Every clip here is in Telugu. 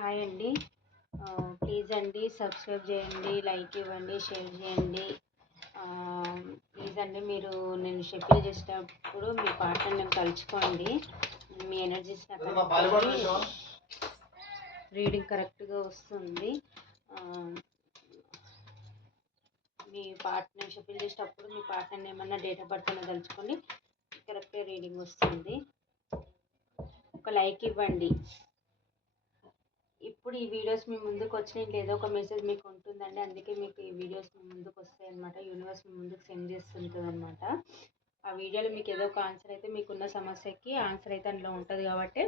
హాయ్ అండి. ప్లీజ్ అండి సబ్స్క్రైబ్ చేయండి, లైక్ ఇవ్వండి, షేర్ చేయండి. ప్లీజ్ అండి మీరు నేను షెడ్యూల్ చేసేటప్పుడు మీ పార్ట్నర్ నేను తలుచుకోండి. మీ ఎనర్జీస్ రీడింగ్ కరెక్ట్గా వస్తుంది. మీ పార్ట్నర్ షెడ్యూల్ చేసేటప్పుడు మీ పార్ట్నర్ ఏమన్నా డేట్ ఆఫ్ బర్త్ అనేది తలుచుకోండి, కరెక్ట్గా రీడింగ్ వస్తుంది. ఒక లైక్ ఇవ్వండి. ఇప్పుడు ఈ వీడియోస్ మీ ముందుకు వచ్చినాయి, లేదో ఒక మెసేజ్ మీకు ఉంటుందండి. అందుకే మీకు ఈ వీడియోస్ మీ ముందుకు వస్తాయి అనమాట. యూనివర్స్ మీ ముందుకు సెండ్ చేస్తుంటుంది అనమాట. ఆ వీడియోలో మీకు ఏదో ఒక ఆన్సర్ అయితే, మీకున్న సమస్యకి ఆన్సర్ అయితే అందులో ఉంటుంది కాబట్టి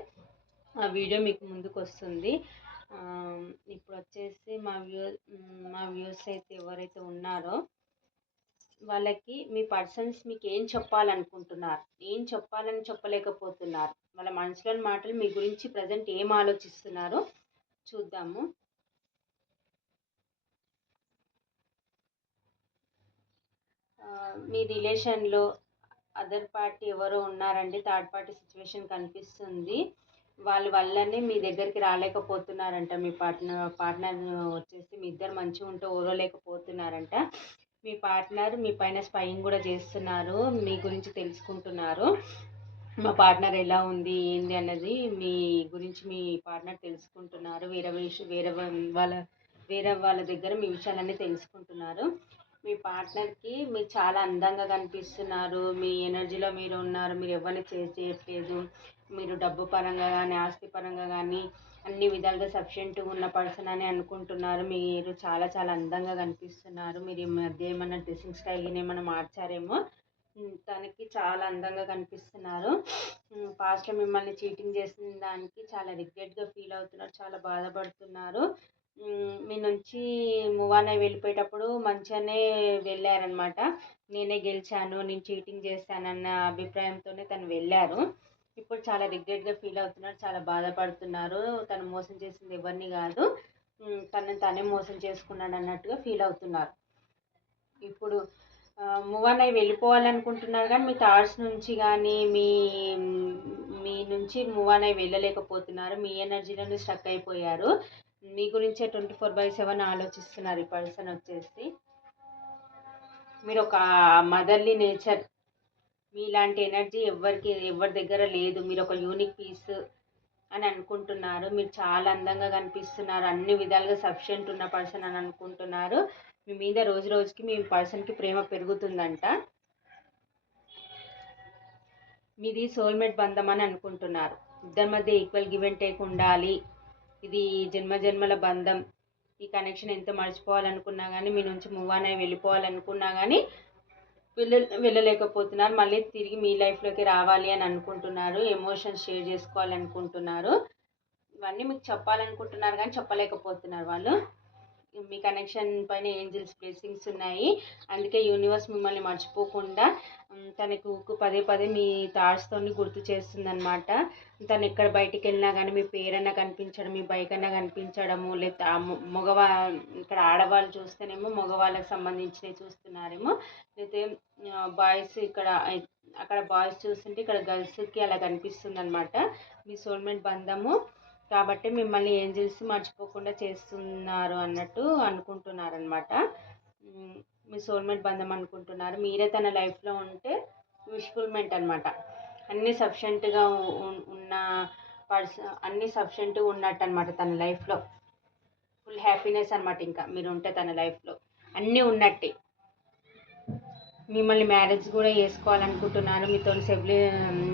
ఆ వీడియో మీకు ముందుకు వస్తుంది. ఇప్పుడు వచ్చేసి మా వ్యూస్ అయితే ఎవరైతే ఉన్నారో వాళ్ళకి మీ పర్సన్స్ మీకు ఏం చెప్పాలనుకుంటున్నారు, ఏం చెప్పాలని చెప్పలేకపోతున్నారు, వాళ్ళ మనసులోని మాటలు మీ గురించి ప్రజెంట్ ఏం ఆలోచిస్తున్నారో చూద్దాము. మీ రిలేషన్లో అదర్ పార్టీ ఎవరో ఉన్నారండి. థర్డ్ పార్టీ సిచ్యువేషన్ కనిపిస్తుంది. వాళ్ళ వల్లనే మీ దగ్గరికి రాలేకపోతున్నారంట. మీ పార్ట్నర్ వచ్చేసి మీ ఇద్దరు మంచిగా ఉంటే ఓరలేకపోతున్నారంట. మీ పార్ట్నర్ మీ పైన స్పైయింగ్ కూడా చేస్తున్నారు, మీ గురించి తెలుసుకుంటున్నారు. మా పార్ట్నర్ ఎలా ఉంది ఏంది అన్నది మీ గురించి మీ పార్ట్నర్ తెలుసుకుంటున్నారు. వేరే వాళ్ళ దగ్గర మీ విషయాలన్నీ తెలుసుకుంటున్నారు. మీ పార్ట్నర్కి మీరు చాలా అందంగా కనిపిస్తున్నారు, మీ ఎనర్జీలో మీరు ఉన్నారు, మీరు ఎవరిని చేయట్లేదు. మీరు డబ్బు పరంగా కానీ ఆస్తి పరంగా కానీ అన్ని విధాలుగా సఫిషియెంట్గా ఉన్న పర్సన్ అని అనుకుంటున్నారు. మీరు చాలా చాలా అందంగా కనిపిస్తున్నారు. మీరు ఈ మధ్య ఏమన్నా డ్రెస్సింగ్ స్టైల్ ఏమైనా మార్చారేమో. తనకి చాలా అందంగా కనిపిస్తున్నారు. పాస్ట్లో మిమ్మల్ని చీటింగ్ చేసిన దానికి చాలా రిగ్రెట్గా ఫీల్ అవుతున్నారు, చాలా బాధపడుతున్నారు. మీ నుంచి మూవ్ ఆన్ అయి వెళ్ళిపోయేటప్పుడు మంచిగానే వెళ్ళారనమాట. నేనే గెలిచాను, నేను చీటింగ్ చేశానన్న అభిప్రాయంతోనే తను వెళ్ళారు. ఇప్పుడు చాలా రిగ్రెట్గా ఫీల్ అవుతున్నారు, చాలా బాధపడుతున్నారు. తను మోసం చేసింది ఎవరిని కాదు, తనని తనే మోసం చేసుకున్నాడు అన్నట్టుగా ఫీల్ అవుతున్నారు. ఇప్పుడు మూవ్ ఆన్ అయి వెళ్ళిపోవాలనుకుంటున్నారు కానీ మీ థాట్స్ నుంచి కానీ మీ నుంచి మూవ్ ఆన్ అయి వెళ్ళలేకపోతున్నారు. మీ ఎనర్జీలోనే స్టక్ అయిపోయారు. మీ గురించే 24/7 ఆలోచిస్తున్నారు ఈ పర్సన్ వచ్చేసి. మీరు ఒక మదర్లీ నేచర్, మీలాంటి ఎనర్జీ ఎవరి దగ్గర లేదు. మీరు ఒక యూనిక్ పీస్ అని అనుకుంటున్నారు. మీరు చాలా అందంగా కనిపిస్తున్నారు, అన్ని విధాలుగా సఫిషియెంట్ ఉన్న పర్సన్ అని అనుకుంటున్నారు. మీ మీద రోజు రోజుకి మీ పర్సన్కి ప్రేమ పెరుగుతుందంట. మీది సోల్మేట్ బంధం అని అనుకుంటున్నారు. ఇద్దరి మధ్య ఈక్వల్ గివ్ అండ్ టేక్ ఉండాలి. ఇది జన్మజన్మల బంధం. ఈ కనెక్షన్ ఎంత మర్చిపోవాలనుకున్నా కానీ, మీ నుంచి మూవ్ ఆన్ అయి వెళ్ళిపోవాలనుకున్నా కానీ వెళ్ళలేకపోతున్నారు. మళ్ళీ తిరిగి మీ లైఫ్లోకి రావాలి అని అనుకుంటున్నారు. ఎమోషన్స్ షేర్ చేసుకోవాలనుకుంటున్నారు. ఇవన్నీ మీకు చెప్పాలనుకుంటున్నారు కానీ చెప్పలేకపోతున్నారు వాళ్ళు. మీ కనెక్షన్ పైన ఏంజిల్స్ బ్లెస్సింగ్స్ ఉన్నాయి. అందుకే యూనివర్స్ మిమ్మల్ని మర్చిపోకుండా తనకు పదే పదే మీ థాట్స్తో గుర్తు చేస్తుందన్నమాట. తను ఎక్కడ బయటికి వెళ్ళినా కానీ మీ పేరన్నా కనిపించడం, మీ బైక్ అన్నా కనిపించడము, లేదా ఇక్కడ ఆడవాళ్ళు చూస్తేనేమో మగవాళ్ళకి సంబంధించినవి చూస్తున్నారేమో, లేకపోతే బాయ్స్ అక్కడ బాయ్స్ చూస్తుంటే ఇక్కడ గర్ల్స్కి అలా కనిపిస్తుంది అనమాట. మీ సోల్మేట్ బంధము కాబట్టి మిమ్మల్ని ఏంజిల్స్ మర్చిపోకుండా చేస్తున్నారు అన్నట్టు అనుకుంటున్నారనమాట. మీ సోల్మేట్ బంధం అనుకుంటున్నారు. మీరే తన లైఫ్లో ఉంటే విష్ఫుల్మెంట్ అనమాట. అన్నీ సఫిషియెంట్గా ఉన్న అన్నీ సఫిషియెంట్గా ఉన్నట్టు అనమాట. తన లైఫ్లో ఫుల్ హ్యాపీనెస్ అనమాట. ఇంకా మీరు ఉంటే తన లైఫ్లో అన్నీ ఉన్నట్టే. మిమ్మల్ని మ్యారేజ్ కూడా చేసుకోవాలనుకుంటున్నారు.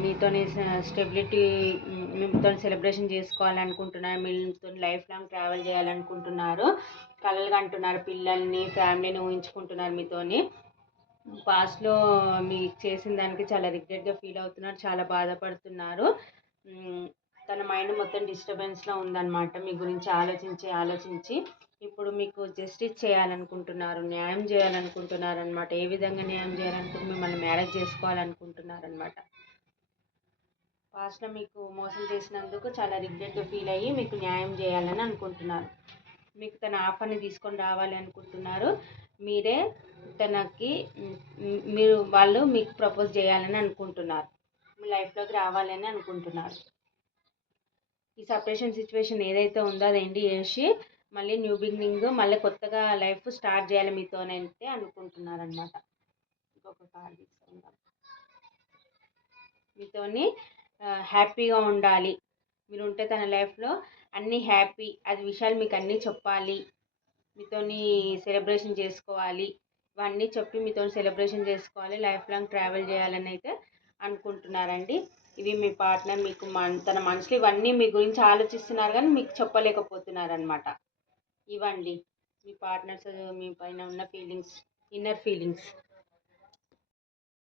మీతోని స్టెబిలిటీ, మీతో సెలబ్రేషన్ చేసుకోవాలనుకుంటున్నారు. మీతో లైఫ్ లాంగ్ ట్రావెల్ చేయాలనుకుంటున్నారు. కలలు కంటున్నారు, పిల్లల్ని ఫ్యామిలీని ఊహించుకుంటున్నారు మీతోని. పాస్ట్లో మీకు చేసిన దానికి చాలా రిగ్రెట్గా ఫీల్ అవుతున్నారు, చాలా బాధపడుతున్నారు. తన మైండ్ మొత్తం డిస్టర్బెన్స్లో ఉందన్నమాట. మీ గురించి ఆలోచించి ఇప్పుడు మీకు జస్టిస్ చేయాలనుకుంటున్నారు, న్యాయం చేయాలనుకుంటున్నారు అనమాట. ఏ విధంగా న్యాయం చేయాలనుకుంటే మిమ్మల్ని మ్యారేజ్ చేసుకోవాలనుకుంటున్నారనమాట. పాస్ట్లో మీకు మోసం చేసినందుకు చాలా రిగ్రెట్గా ఫీల్ అయ్యి మీకు న్యాయం చేయాలని అనుకుంటున్నారు. మీకు తన ఆఫర్ని తీసుకొని రావాలి అనుకుంటున్నారు. మీరే తనకి వాళ్ళు మీకు ప్రపోజ్ చేయాలని అనుకుంటున్నారు. మీ లైఫ్లోకి రావాలని అనుకుంటున్నారు. ఈ సపరేషన్ సిచ్యువేషన్ ఏదైతే ఉందో అది ఎండ్ చేసి మళ్ళీ న్యూ బిగినింగ్, మళ్ళీ కొత్తగా లైఫ్ స్టార్ట్ చేయాలి మీతోనైతే అనుకుంటున్నారనమాట. ఇంకొక కార్డు తీసుకుందాం. మీతోని హ్యాపీగా ఉండాలి, మీరు ఉంటే తన లైఫ్లో అన్నీ హ్యాపీ, అది విషయాలు మీకు అన్నీ చెప్పాలి, మీతోని సెలబ్రేషన్ చేసుకోవాలి, ఇవన్నీ చెప్పి మీతో సెలబ్రేషన్ చేసుకోవాలి, లైఫ్ లాంగ్ ట్రావెల్ చేయాలని అయితే అనుకుంటున్నారండి. ఇవి మీ పార్ట్నర్ మీకు తన మనసులో ఇవన్నీ మీ గురించి ఆలోచిస్తున్నారు కానీ మీకు చెప్పలేకపోతున్నారనమాట. ఇవ్వండి మీ పార్ట్నర్స్ మీ పైన ఉన్న ఫీలింగ్స్, ఇన్నర్ ఫీలింగ్స్.